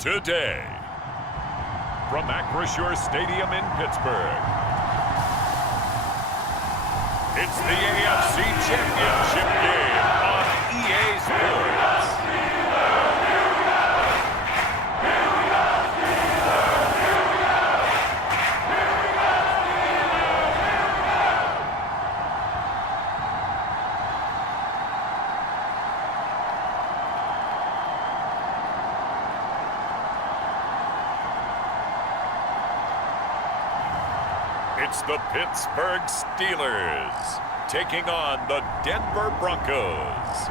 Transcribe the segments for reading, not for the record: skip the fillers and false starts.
today. From Acrisure Stadium in Pittsburgh, it's the AFC Championship game on EA Sports. It's the Pittsburgh Steelers taking on the Denver Broncos.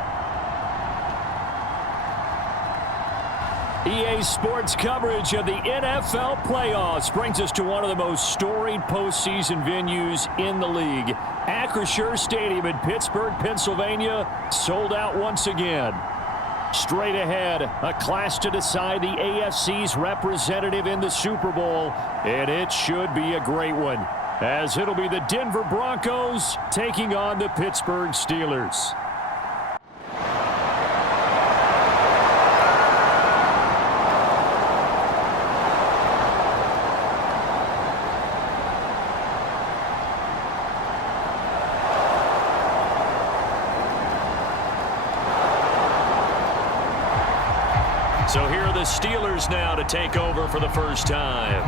EA Sports coverage of the NFL playoffs brings us to one of the most storied postseason venues in the league. Acrisure Stadium in Pittsburgh, Pennsylvania, sold out once again. Straight ahead, a clash to decide the AFC's representative in the Super Bowl, and it should be a great one, as it'll be the Denver Broncos taking on the Pittsburgh Steelers. So here are the Steelers now to take over for the first time.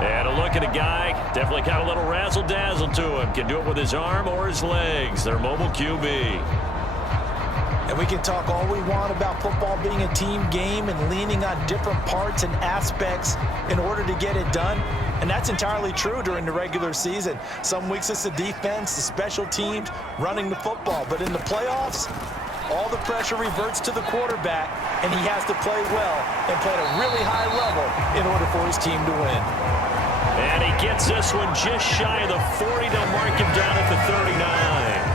And a look at a guy, definitely got a little razzle-dazzle to him. Can do it with his arm or his legs. Their mobile QB. And we can talk all we want about football being a team game and leaning on different parts and aspects in order to get it done. And that's entirely true during the regular season. Some weeks it's the defense, the special teams, running the football. But in the playoffs, all the pressure reverts to the quarterback, and he has to play well and play at a really high level in order for his team to win. And he gets this one just shy of the 40. They'll mark him down at the 39.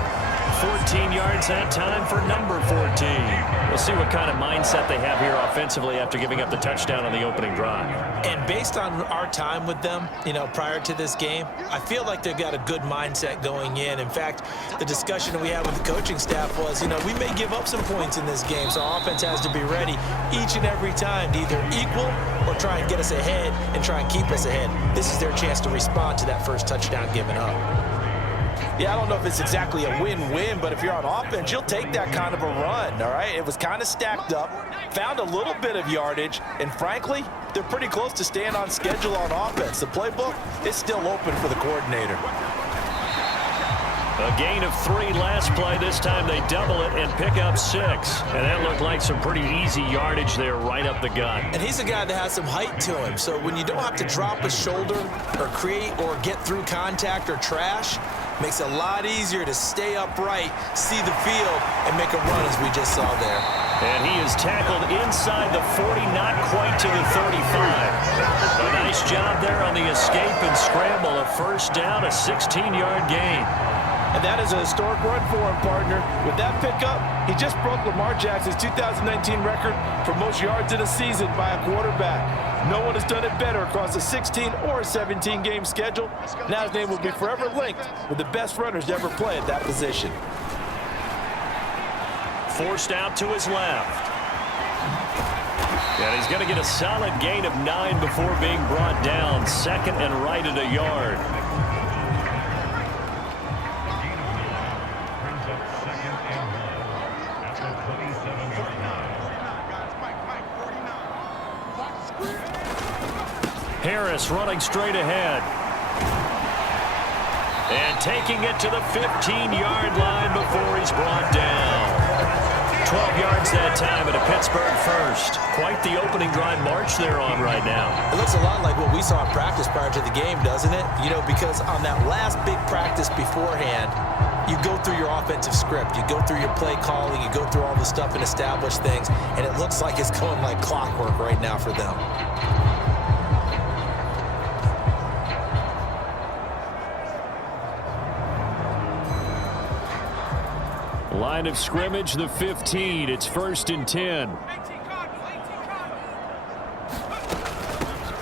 14 yards that time for number 14. We'll see what kind of mindset they have here offensively after giving up the touchdown on the opening drive. And based on our time with them, prior to this game, I feel like they've got a good mindset going in. In fact, the discussion that we had with the coaching staff was, we may give up some points in this game, so our offense has to be ready each and every time to either equal or try and get us ahead and try and keep us ahead. This is their chance to respond to that first touchdown given up. Yeah, I don't know if it's exactly a win-win, but if you're on offense, you'll take that kind of a run, all right? It was kind of stacked up, found a little bit of yardage, and frankly, they're pretty close to staying on schedule on offense. The playbook is still open for the coordinator. A gain of 3 last play. This time they double it and pick up 6. And that looked like some pretty easy yardage there right up the gut. And he's a guy that has some height to him. So when you don't have to drop a shoulder or create or get through contact or trash, makes it a lot easier to stay upright, see the field, and make a run as we just saw there. And he is tackled inside the 40, not quite to the 35. A nice job there on the escape and scramble. A first down, a 16-yard gain. And that is a historic run for him, partner. With that pickup, he just broke Lamar Jackson's 2019 record for most yards in a season by a quarterback. No one has done it better across a 16 or a 17-game schedule. Now his name will be forever linked with the best runners to ever play at that position. Forced out to his left. And he's going to get a solid gain of 9 before being brought down. Second and right at a yard. Harris running straight ahead. And taking it to the 15-yard line before he's brought down. 12 yards that time at a Pittsburgh first. Quite the opening drive march they're on right now. It looks a lot like what we saw in practice prior to the game, doesn't it? Because on that last big practice beforehand, you go through your offensive script. You go through your play calling. You go through all the stuff and establish things. And it looks like it's going like clockwork right now for them. Line of scrimmage, the 15. It's 1st and 10.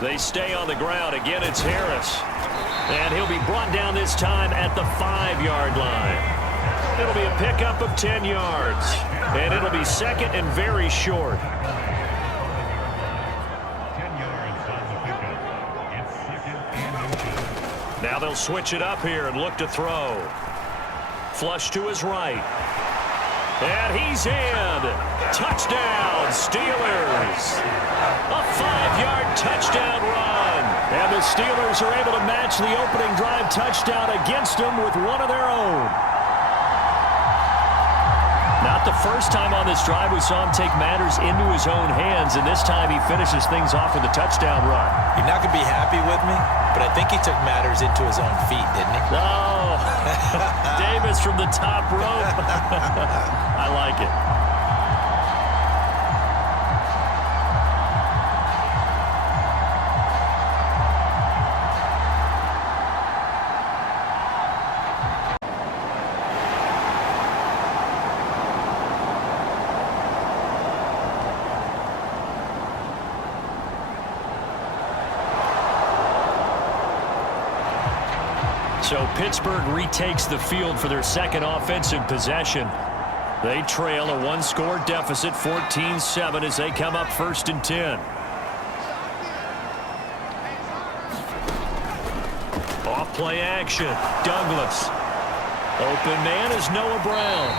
They stay on the ground. Again, it's Harris. And he'll be brought down this time at the 5-yard line. It'll be a pickup of 10 yards. And it'll be second and very short. Now they'll switch it up here and look to throw. Flush to his right. And he's in. Touchdown, Steelers. A 5-yard touchdown run. And the Steelers are able to match the opening drive touchdown against them with one of their own. Not the first time on this drive we saw him take matters into his own hands, and this time he finishes things off with a touchdown run. You're not going to be happy with me, but I think he took matters into his own feet, didn't he? Oh, Davis from the top rope. I like it. So Pittsburgh retakes the field for their second offensive possession. They trail a one-score deficit, 14-7, as they come up 1st and 10. Off-play action. Douglas. Open man is Noah Brown.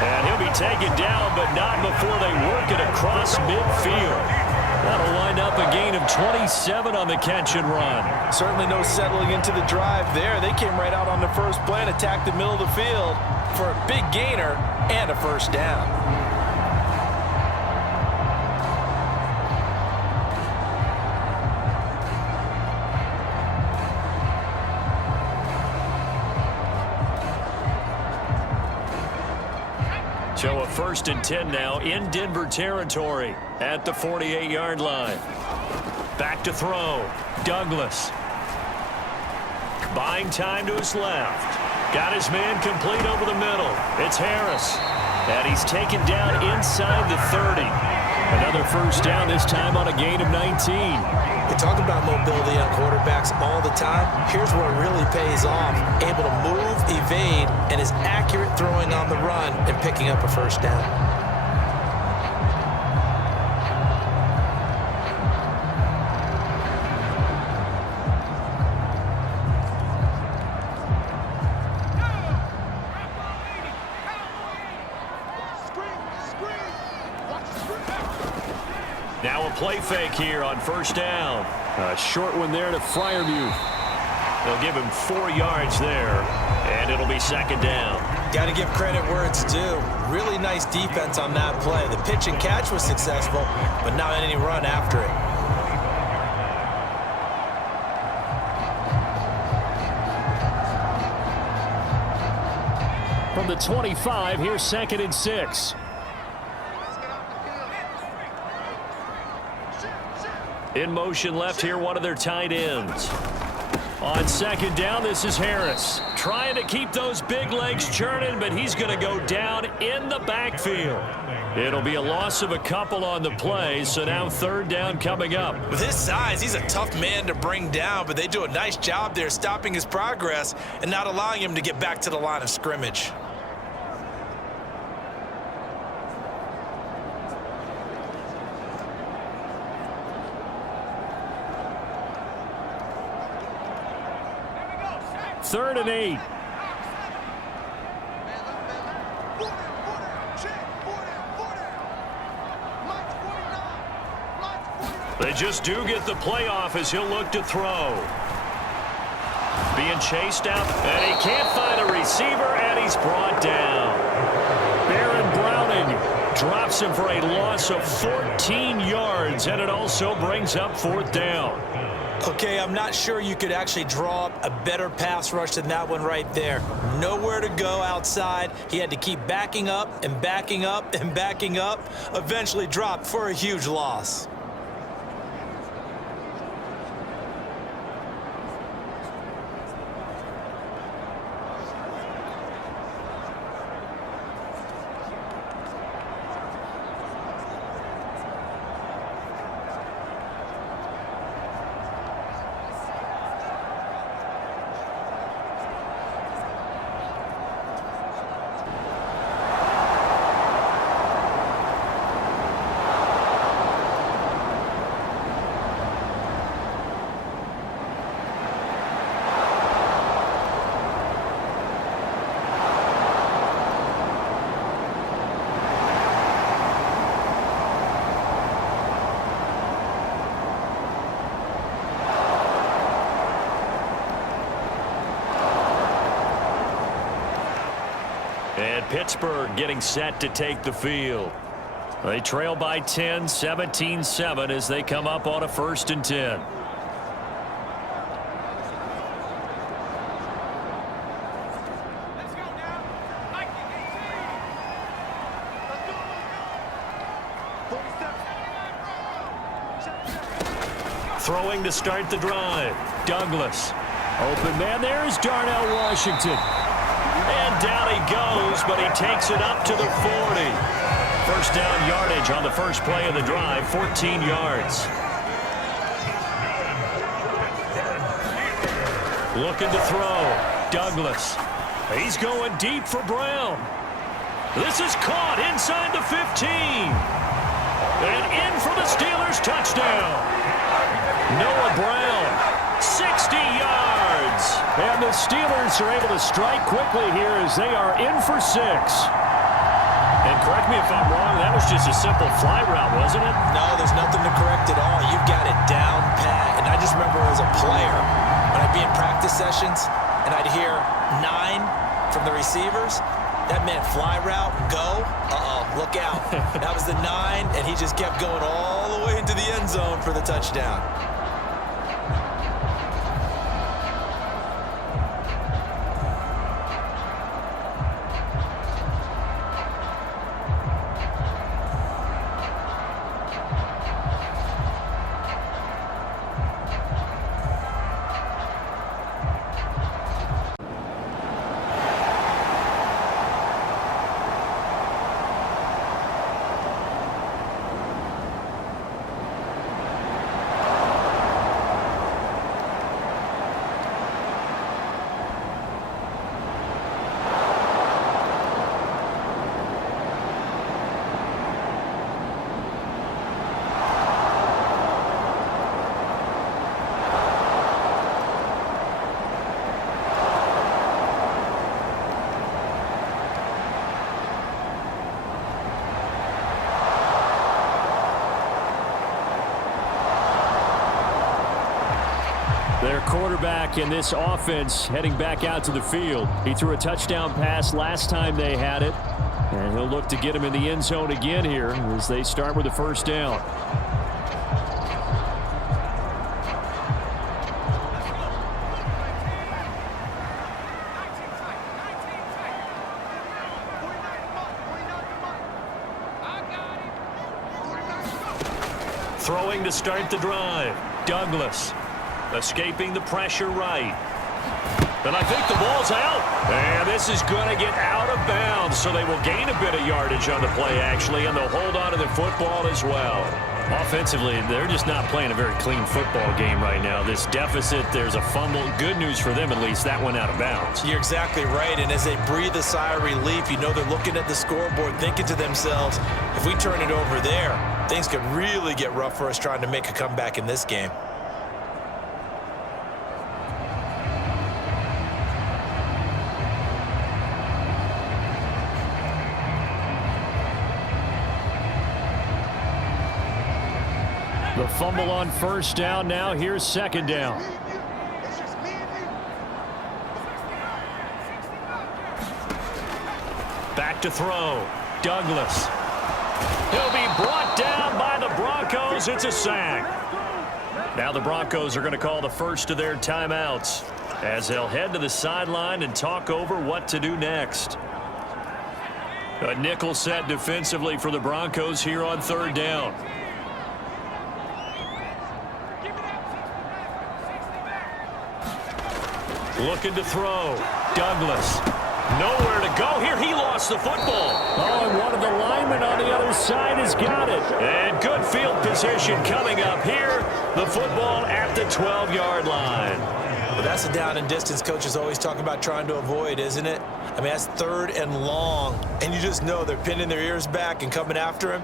And he'll be taken down, but not before they work it across midfield. That'll wind up a gain of 27 on the catch and run. Certainly no settling into the drive there. They came right out on the first play and attacked the middle of the field for a big gainer and a first down. So a 1st and 10 now in Denver territory at the 48-yard line. Back to throw. Douglas. Buying time to his left. Got his man complete over the middle. It's Harris. And he's taken down inside the 30. Another first down, this time on a gain of 19. We talk about mobility on quarterbacks all the time. Here's where it really pays off. Able to move, evade, and is accurate throwing on the run and picking up a first down. Now a play fake here on first down. A short one there to Fryermuth. They'll give him 4 yards there, and it'll be 2nd down. Got to give credit where it's due. Really nice defense on that play. The pitch and catch was successful, but not any run after it. From the 25, here's 2nd and 6. In motion left here, one of their tight ends. On 2nd down, this is Harris. Trying to keep those big legs churning, but he's going to go down in the backfield. It'll be a loss of a couple on the play, so now 3rd down coming up. With his size, he's a tough man to bring down, but they do a nice job there stopping his progress and not allowing him to get back to the line of scrimmage. Third and 8. They just do get the playoff as he'll look to throw. Being chased out, and he can't find a receiver, and he's brought down. Baron Browning drops him for a loss of 14 yards, and it also brings up 4th down. Okay, I'm not sure you could actually draw up a better pass rush than that one right there. Nowhere to go outside. He had to keep backing up and backing up and backing up. Eventually dropped for a huge loss. And Pittsburgh getting set to take the field. They trail by 10, 17-7 as they come up on a 1st and 10. Throwing to start the drive. Douglas. Open man there is Darnell Washington. And down he goes, but he takes it up to the 40. First down yardage on the first play of the drive, 14 yards. Looking to throw. Douglas. He's going deep for Brown. This is caught inside the 15. And in for the Steelers touchdown. Noah Brown, 60 yards. And the Steelers are able to strike quickly here as they are in for 6. And correct me if I'm wrong, that was just a simple fly route, wasn't it? No, there's nothing to correct at all. You've got it down pat. And I just remember as a player, when I'd be in practice sessions and I'd hear 9 from the receivers, that meant fly route, go. Look out. That was the 9, and he just kept going all the way into the end zone for the touchdown. Their quarterback in this offense heading back out to the field. He threw a touchdown pass last time they had it. And he'll look to get him in the end zone again here as they start with the first down. Throwing to start the drive. Douglas. Escaping the pressure right. And I think the ball's out. And this is going to get out of bounds, so they will gain a bit of yardage on the play, actually, and they'll hold on to the football as well. Offensively, they're just not playing a very clean football game right now. This deficit, there's a fumble. Good news for them, at least. That went out of bounds. You're exactly right, and as they breathe a sigh of relief, you know they're looking at the scoreboard, thinking to themselves, if we turn it over there, things could really get rough for us trying to make a comeback in this game. The fumble on first down. Now here's second down. Back to throw. Douglas. He'll be brought down by the Broncos. It's a sack. Now the Broncos are going to call the first of their timeouts as they'll head to the sideline and talk over what to do next. A nickel set defensively for the Broncos here on third down. Looking to throw. Douglas. Nowhere to go here. He lost the football. Oh, and one of the linemen on the other side has got it. And good field position coming up here. The football at the 12-yard line. Well, that's a down and distance coaches always talk about trying to avoid, isn't it? I mean, that's third and long. And you just know they're pinning their ears back and coming after him.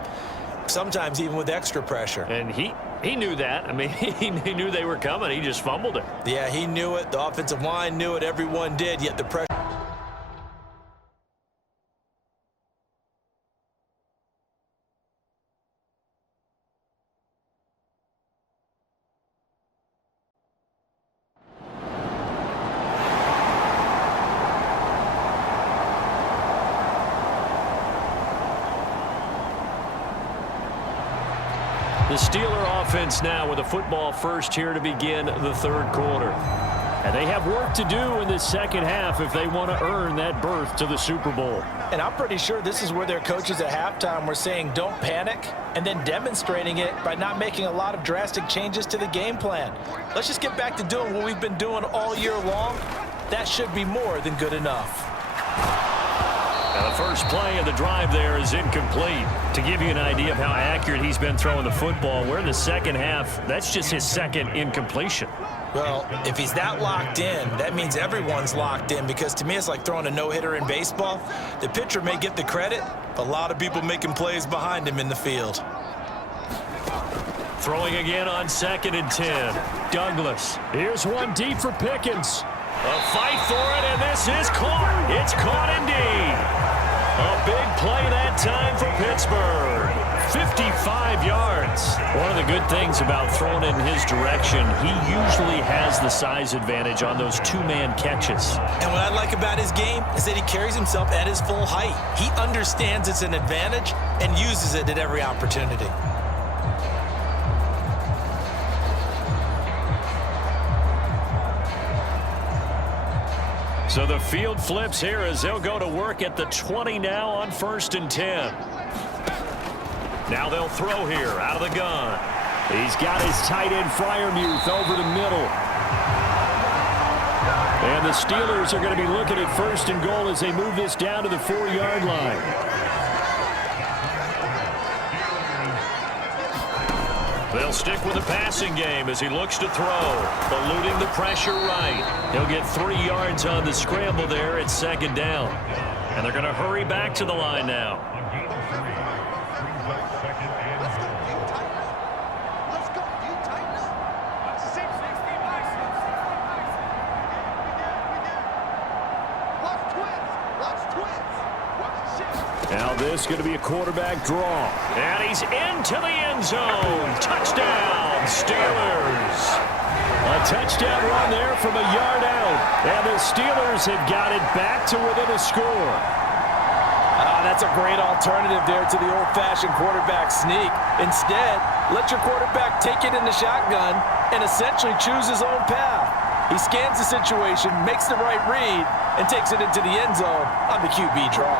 Sometimes even with extra pressure. And he knew that. I mean, he knew they were coming. He just fumbled it. Yeah, he knew it. The offensive line knew it. Everyone did, yet the pressure. The Steeler offense now with a football first here to begin the third quarter. And they have work to do in the second half if they want to earn that berth to the Super Bowl. And I'm pretty sure this is where their coaches at halftime were saying don't panic, and then demonstrating it by not making a lot of drastic changes to the game plan. Let's just get back to doing what we've been doing all year long. That should be more than good enough. Now the first play of the drive there is incomplete. To give you an idea of how accurate he's been throwing the football, we're in the second half. That's just his second incompletion. Well, if he's that locked in, that means everyone's locked in, because to me it's like throwing a no-hitter in baseball. The pitcher may get the credit, but a lot of people making plays behind him in the field. Throwing again on 2nd and 10. Douglas. Here's one deep for Pickens. A fight for it, and this is caught. It's caught indeed. A big play that time for Pittsburgh. 55 yards. One of the good things about throwing in his direction, he usually has the size advantage on those two-man catches. And what I like about his game is that he carries himself at his full height. He understands it's an advantage and uses it at every opportunity. So the field flips here as they'll go to work at the 20 now on 1st and 10. Now they'll throw here out of the gun. He's got his tight end Freiermuth over the middle. And the Steelers are going to be looking at 1st and goal as they move this down to the 4-yard line. They'll stick with the passing game as he looks to throw, eluding the pressure right. He'll get 3 yards on the scramble there at 2nd down. And they're going to hurry back to the line now. Now this is going to be a quarterback draw. And he's into the end zone. Touchdown, Steelers. A touchdown run there from a yard out. And the Steelers have got it back to within a score. That's a great alternative there to the old-fashioned quarterback sneak. Instead, let your quarterback take it in the shotgun and essentially choose his own path. He scans the situation, makes the right read, and takes it into the end zone on the QB draw.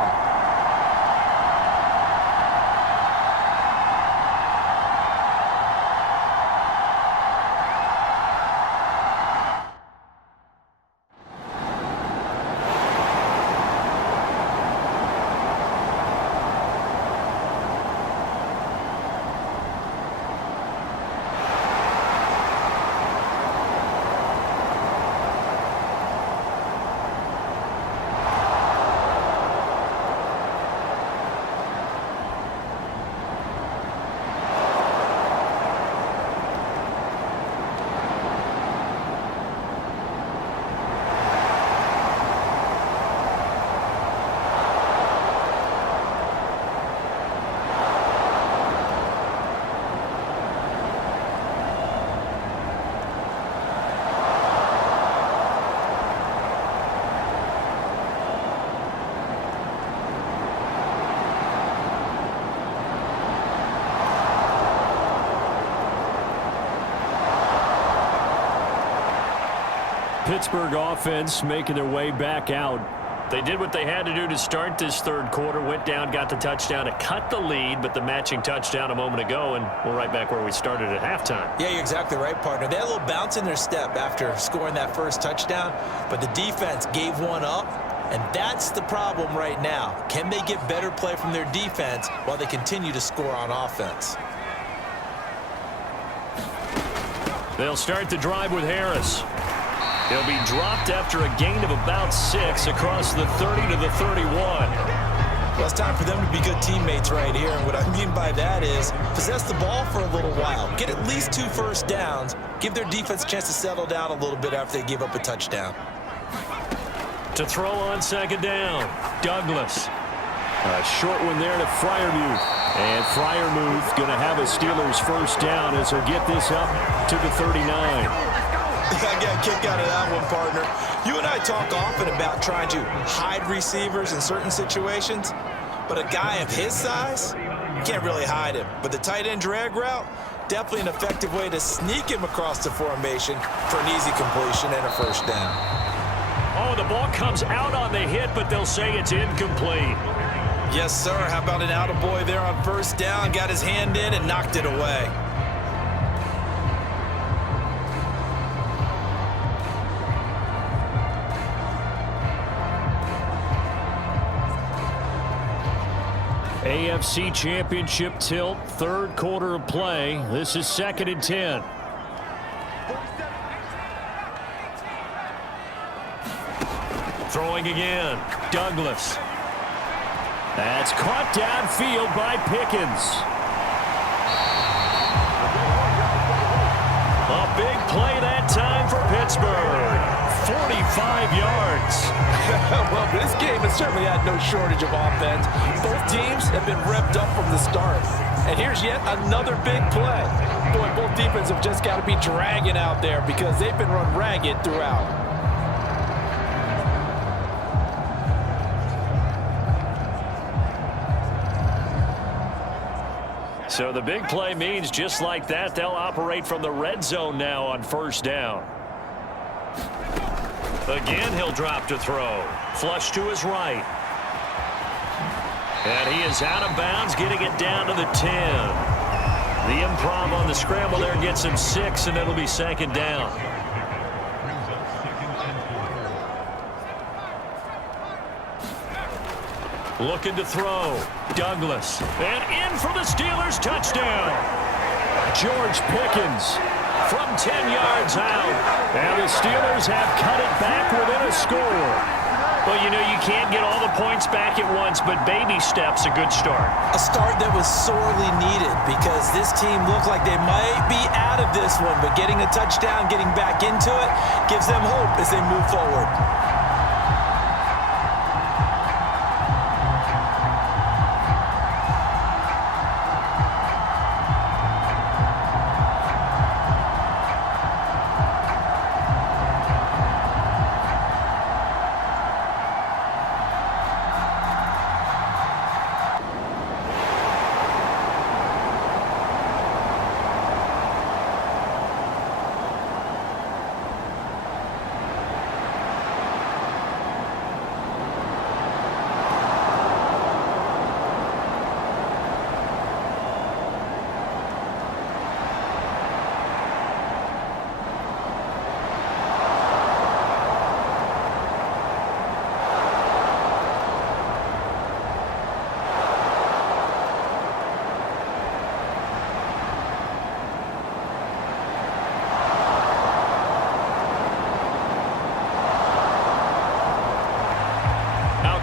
Pittsburgh offense making their way back out. They did what they had to do to start this third quarter, went down, got the touchdown to cut the lead, but the matching touchdown a moment ago, and we're right back where we started at halftime. Yeah, you're exactly right, partner. They had a little bounce in their step after scoring that first touchdown, but the defense gave one up, and that's the problem right now. Can they get better play from their defense while they continue to score on offense? They'll start the drive with Harris. He'll be dropped after a gain of about 6 across the 30 to the 31. Well, it's time for them to be good teammates right here, and what I mean by that is possess the ball for a little while, get at least 2 first downs, give their defense a chance to settle down a little bit after they give up a touchdown. To throw on 2nd down, Douglas. A short one there to Freiermuth. And Freiermuth going to have a Steelers first down as he'll get this up to the 39. I got a kick out of that one, partner. You and I talk often about trying to hide receivers in certain situations, but a guy of his size, you can't really hide him. But the tight end drag route, Definitely an effective way to sneak him across the formation for an easy completion and a first down. Oh, the ball comes out on the hit, but they'll say it's incomplete. Yes, sir. How about an attaboy there on first down? Got his hand in and knocked it away. AFC Championship tilt, third quarter of play. This is 2nd and 10. Throwing again. Douglas. That's caught downfield by Pickens. A big play that time for Pittsburgh. 45 yards. Well, this game has certainly had no shortage of offense. Both teams have been revved up from the start. And here's yet another big play. Boy, both defenses have just got to be dragging out there because they've been run ragged throughout. So the big play means just like that, they'll operate from the red zone now on first down. Again, he'll drop to throw. Flush to his right. And he is out of bounds, getting it down to the 10. The improv on the scramble there gets him 6, and it'll be 2nd down. Looking to throw. Douglas. And in for the Steelers' touchdown. George Pickens from 10 yards out. And the Steelers have cut it back within a score. Well, you know, you can't get all the points back at once, but baby steps a good start. A start that was sorely needed because this team looked like they might be out of this one, but getting a touchdown, getting back into it, gives them hope as they move forward.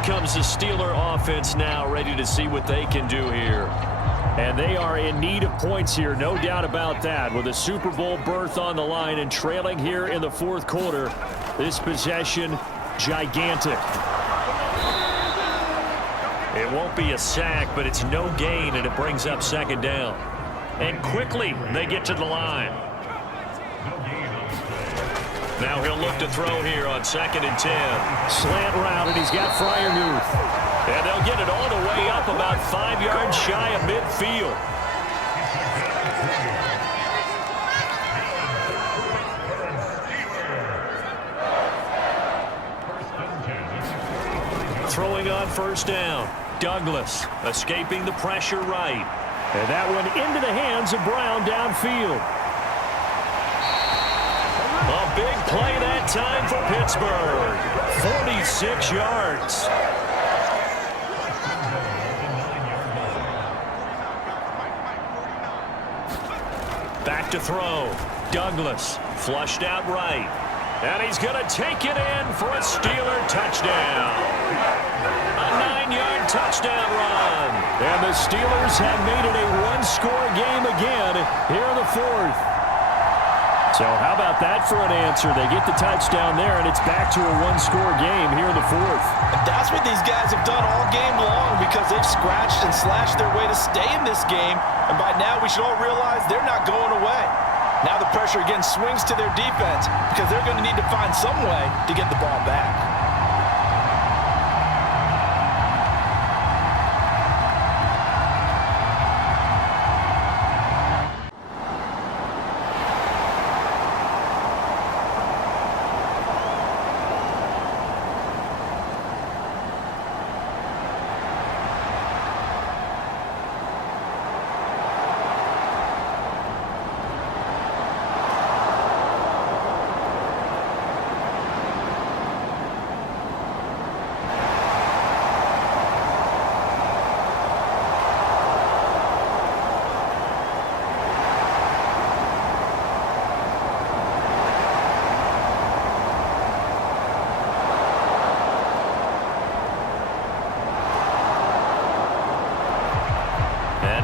Comes the Steeler offense now, ready to see what they can do here. And they are in need of points here, no doubt about that. With a Super Bowl berth on the line and trailing here in the fourth quarter, this possession, gigantic. It won't be a sack, but it's no gain, and it brings up 2nd down. And quickly, they get to the line. Now he'll look to throw here on 2nd and 10. Slant route, and he's got Freiermuth. And they'll get it all the way up about 5 yards shy of midfield. Throwing on first down. Douglas escaping the pressure right. And that one into the hands of Brown downfield. A big play that time for Pittsburgh. 46 yards. Back to throw. Douglas flushed out right. And he's going to take it in for a Steeler touchdown. A 9-yard touchdown run. And the Steelers have made it a one-score game again here in the fourth. So how about that for an answer? They get the touchdown there, and it's back to a one-score game here in the fourth. That's what these guys have done all game long because they've scratched and slashed their way to stay in this game. And by now, we should all realize they're not going away. Now the pressure again swings to their defense because they're going to need to find some way to get the ball back.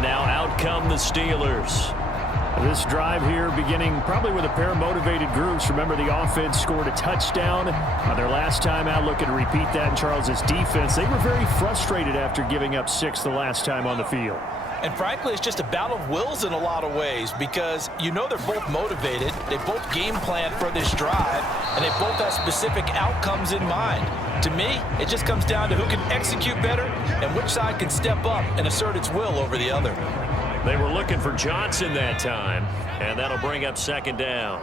And now out come the Steelers. This drive here beginning probably with a pair of motivated groups. Remember, the offense scored a touchdown their last time out, looking to repeat that in Charles' defense. They were very frustrated after giving up 6 the last time on the field. And frankly, it's just a battle of wills in a lot of ways because you know they're both motivated. They both game plan for this drive, and they both have specific outcomes in mind. To me, it just comes down to who can execute better and which side can step up and assert its will over the other. They were looking for Johnson that time, and that'll bring up second down.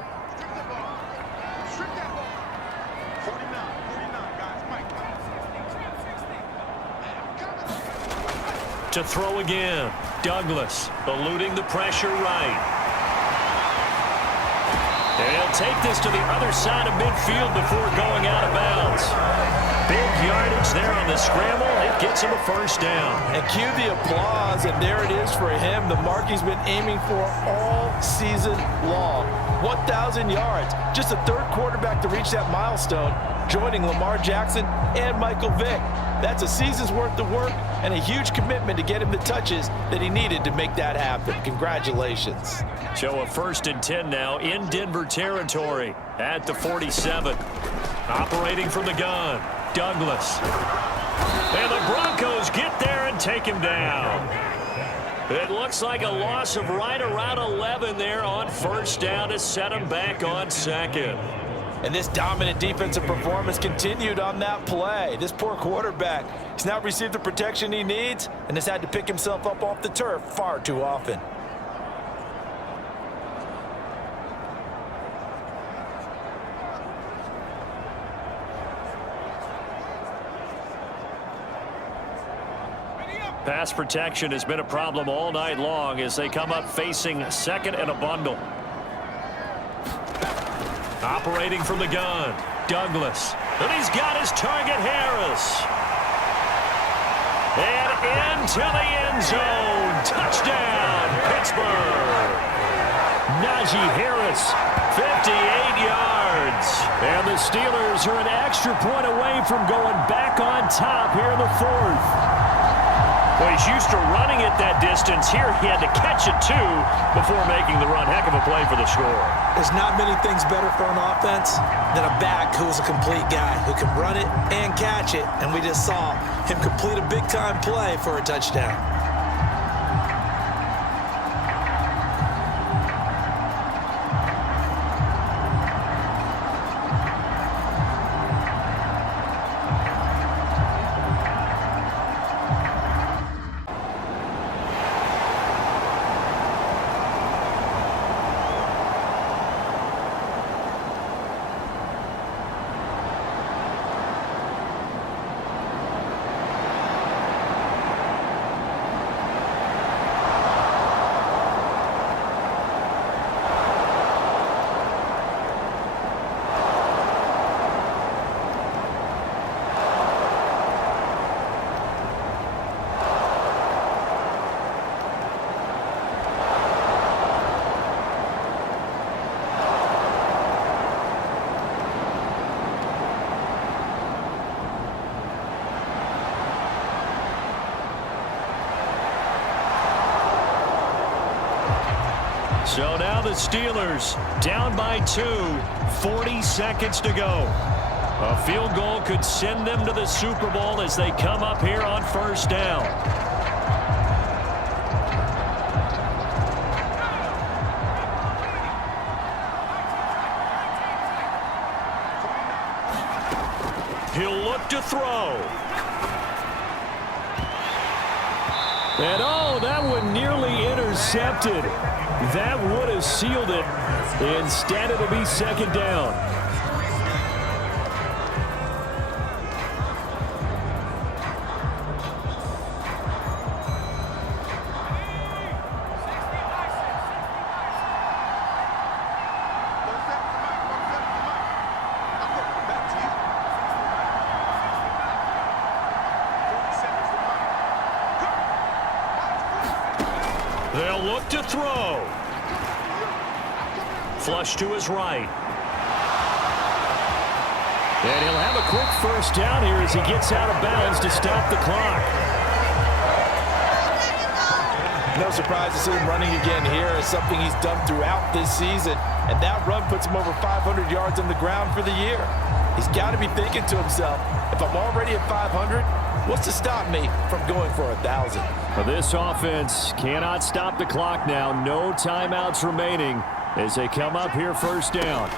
To throw again, Douglas eluding the pressure right. And he'll take this to the other side of midfield before going out of bounds. Big yardage there on the scramble. It gets him a first down. And cue the applause, and there it is for him, the mark he's been aiming for all season long. 1,000 yards. Just the third quarterback to reach that milestone, joining Lamar Jackson and Michael Vick. That's a season's worth of work and a huge commitment to get him the touches that he needed to make that happen. Congratulations. So a 1st and 10 now in Denver territory at the 47. Operating from the gun, Douglas. And the Broncos get there and take him down. It looks like a loss of right around 11 there on first down to set him back on second. And this dominant defensive performance continued on that play. This poor quarterback, he's not received the protection he needs and has had to pick himself up off the turf far too often. Pass protection has been a problem all night long as they come up facing second and a bundle. Operating from the gun, Douglas. And he's got his target, Harris. And into the end zone. Touchdown, Pittsburgh. Najee Harris, 58 yards. And the Steelers are an extra point away from going back on top here in the 4th. Well, he's used to running it that distance. Here he had to catch it, too, before making the run. Heck of a play for the score. There's not many things better for an offense than a back who's a complete guy who can run it and catch it. And we just saw him complete a big-time play for a touchdown. So now the Steelers down by 2, 40 seconds to go. A field goal could send them to the Super Bowl as they come up here on first down. He'll look to throw. And oh, that one nearly intercepted. That would have sealed it. Instead, it'll be second down. They'll look to throw. Flush to his right. And he'll have a quick first down here as he gets out of bounds to stop the clock. No surprise to see him running again here. It's something he's done throughout this season, and that run puts him over 500 yards on the ground for the year. He's got to be thinking to himself, if I'm already at 500, what's to stop me from going for 1,000? Well, this offense cannot stop the clock now. No timeouts remaining as they come up here first down.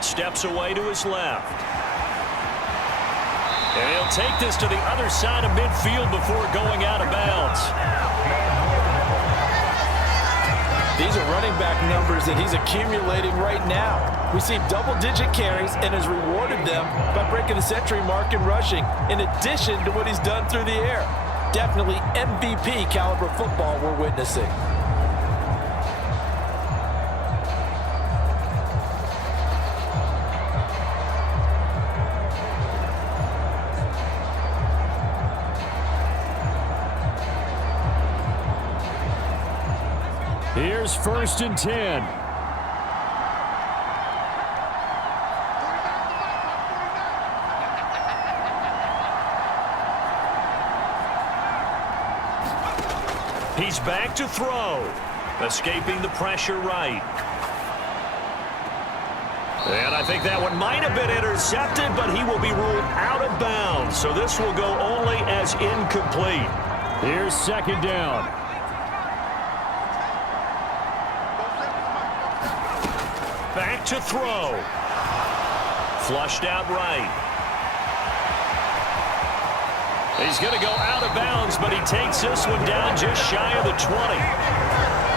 Steps away to his left. And he'll take this to the other side of midfield before going out of bounds. These are running back numbers that he's accumulating right now. Received double-digit carries and has rewarded them by breaking the century mark in rushing, in addition to what he's done through the air. Definitely MVP caliber football we're witnessing. Here's 1st and 10. He's back to throw. Escaping the pressure right. And I think that one might have been intercepted, but he will be ruled out of bounds. So this will go only as incomplete. Here's 2nd down. Back to throw. Flushed out right. He's going to go out of bounds, but he takes this one down just shy of the 20.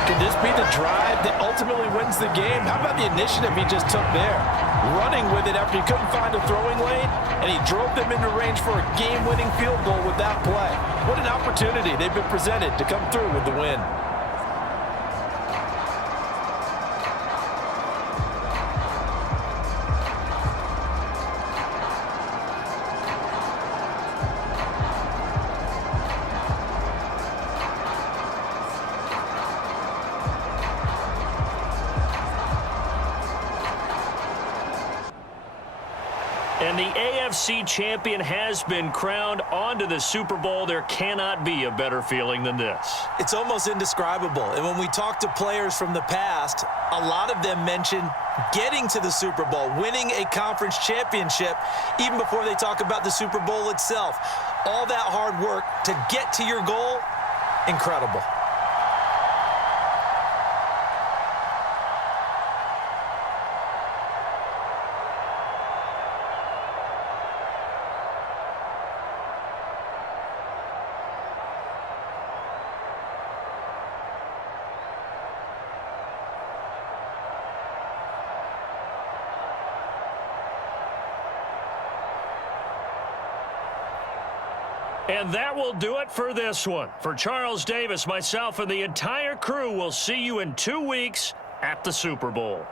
Can this be the drive that ultimately wins the game? How about the initiative he just took there? Running with it after he couldn't find a throwing lane, and he drove them into range for a game-winning field goal with that play. What an opportunity they've been presented to come through with the win. And the AFC champion has been crowned onto the Super Bowl. There cannot be a better feeling than this. It's almost indescribable. And when we talk to players from the past, a lot of them mention getting to the Super Bowl, winning a conference championship, even before they talk about the Super Bowl itself. All that hard work to get to your goal, incredible. And that will do it for this one. For Charles Davis, myself, and the entire crew, will see you in 2 weeks at the Super Bowl.